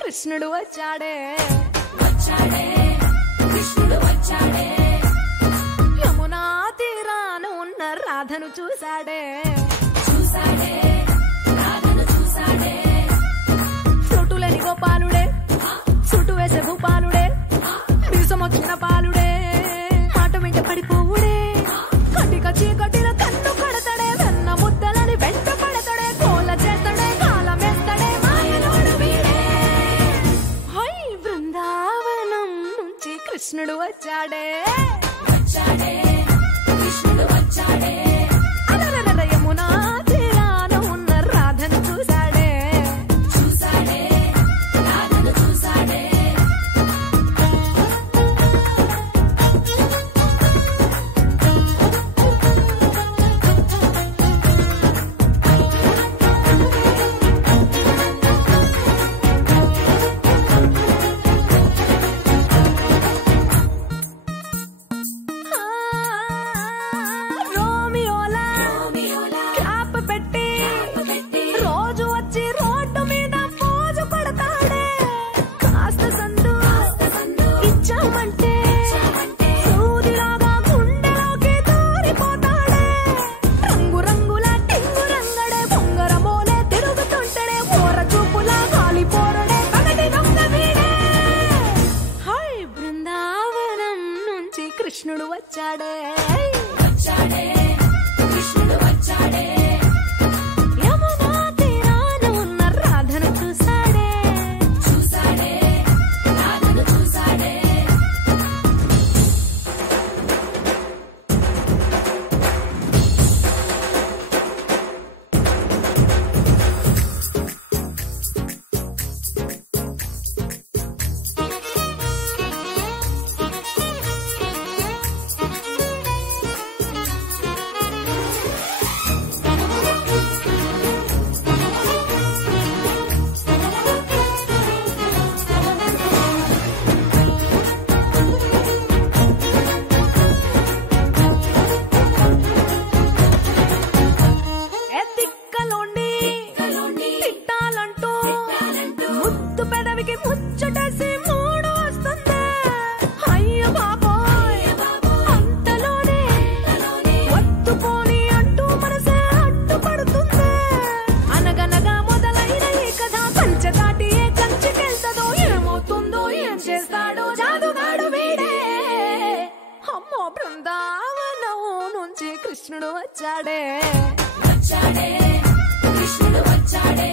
కృష్ణుడు వచ్చాడే కృష్ణుడు వచ్చాడే యమునా తీరాన ఉన్న రాధను చూసాడే రాధను చూసాడే చోటులేని గోపాలుడే చుట్టు వేసే భూపాలుడే మీసమొచ్చిన పాలుడే మాట వెంట పడిపోవుడే కటిక చీకటిలో కన్ను కడతాడే వెన్న ముద్దలని వెంట పడతాడే కోల చేస్తాడే కాలమేస్తాడే మాయలోడు వీడే హై బృందావనం నుంచి కృష్ణుడు వచ్చాడే కృష్ణుడు వచ్చాడే యమునా తీరాన ఉన్న రాధను చూసాడే రాధను చూసాడే రోమియోలా క్లాప్ పెట్టి రోజు వచ్చి రోడ్డు మీద పోజు కొడతాడే కాస్త సందు ఇచ్చామంటే సూదిలాగా గుండెలోకి దూరిపోతాడే రంగు రంగుల టింగు రంగడే బొంగరమోలే తిరుగుతుంటడే పోర చూపులా గాలి పోరడే పగటి దొంగ వీడే హై బృందావనం నుంచి కృష్ణుడు వచ్చాడే కృష్ణుడు వచ్చాడే యమునా తీరాన ఉన్న రాధను చూసాడే రాధను చూసాడే తిక్కలోండి తిట్టాలంటూ ముద్దు పెదవికి ముచ్చటేసి మూడు వస్తుంది అయ్య బాబోయ్ అంతలోనే వత్తుపోని అంటూ మనసే అడ్డుపడుతుంది అనగనగా మొదలైన ఈ కథ కంచె దాటి ఏ కంచెకెళ్తదో ఏమవుతుందో ఏం చేస్తాడో జాదుగాడు వీడే అమ్మో బృందావనం నుంచి కృష్ణుడు వచ్చాడే కృష్ణుడు వచ్చాడే